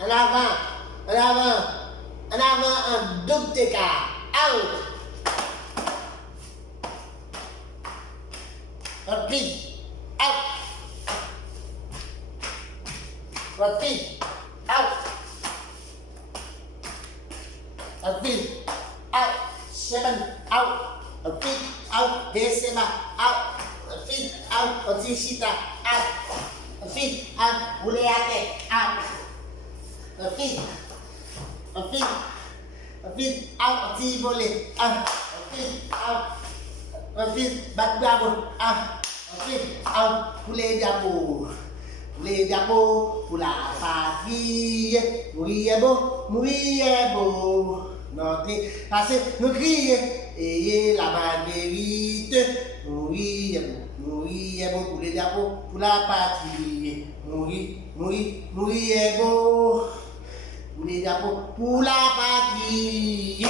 En avant. En avant. En avant, un double écart. Out. Repeat. Out. Repeat. Out. Repeat. Out. 7. Out. Repeat. Out. Desema. Out. Repeat. Out. Otisita. Out. Repeat. Out. Buleate. Out. Repeat. Repeat. Repeat. Out. Otibole. Out. Repeat. Out. Repeat. Backdown. Out. Repeat. Out. Poulet diabo. Poulet diabo. Pour la patrie. Mourir beau. Mourir beau. Notre passé nous crie. Ayez la marguerite. Mourir beau. Mourir beau. Poulet diabo. Pour la patrie. Mourir. Mourir. Mourir beau. Poulet diabo. Pour la patrie.